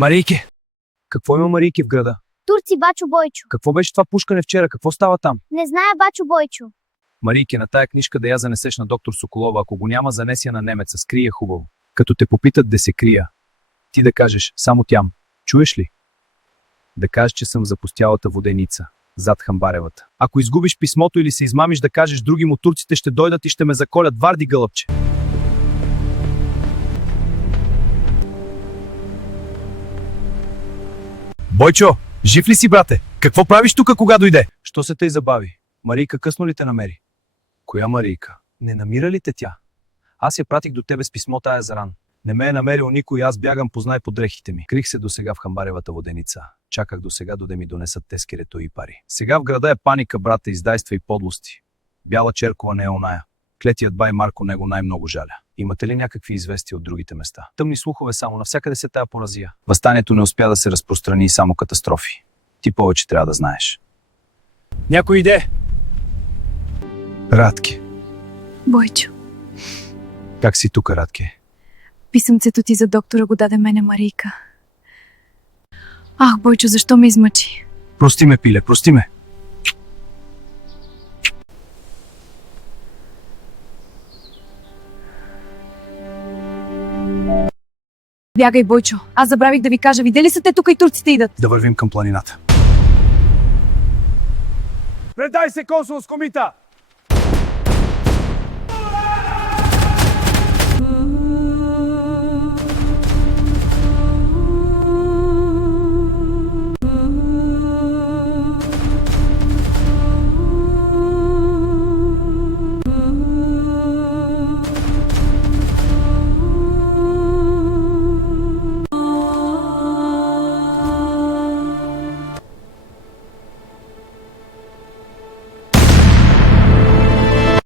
Марийке! Какво има Марийке в града? Турци, бачо Бойчо. Какво беше това пушкане вчера? Какво става там? Не зная, бачо Бойчо. Марийке, на тая книжка да я занесеш на доктор Соколова, ако го няма, занеси я на немеца, скрия хубаво. Като те попитат де се крия, ти да кажеш, само тям. Чуеш ли? Да кажеш, че съм в запустялата воденица, зад Хамбаревата. Ако изгубиш писмото или се измамиш, да кажеш, други му турците ще дойдат и ще ме заколят, варди гълъбче. Бойчо, жив ли си, брате? Какво правиш тук, кога дойде? Що се тъй забави? Марийка късно ли те намери? Коя Марийка? Не намира ли те тя? Аз я пратих до тебе с писмо тая заран. Не ме е намерил никой, аз бягам познай под дрехите ми. Крих се досега в Хамбаревата воденица. Чаках досега да ми донесат тескерето и пари. Сега в града е паника, брата, издайства и подлости. Бяла Черкова не е оная. Клетият бай Марко него най-много жаля. Имате ли някакви известия от другите места? Тъмни слухове само, навсякъде се тая поразия. Въстанието не успя да се разпространи и само катастрофи. Ти повече трябва да знаеш. Някой иде! Радке. Бойчо, Как си тук, Радке? писъмцето ти за доктора го даде мене Марийка. Ах, Бойчо, защо ме измъчи? Прости ме, пиле, прости ме. Бягай, Бойчо. Аз забравих да ви кажа, видели са те тук и турците идат. Да вървим към планината. Предай се, консул с комита!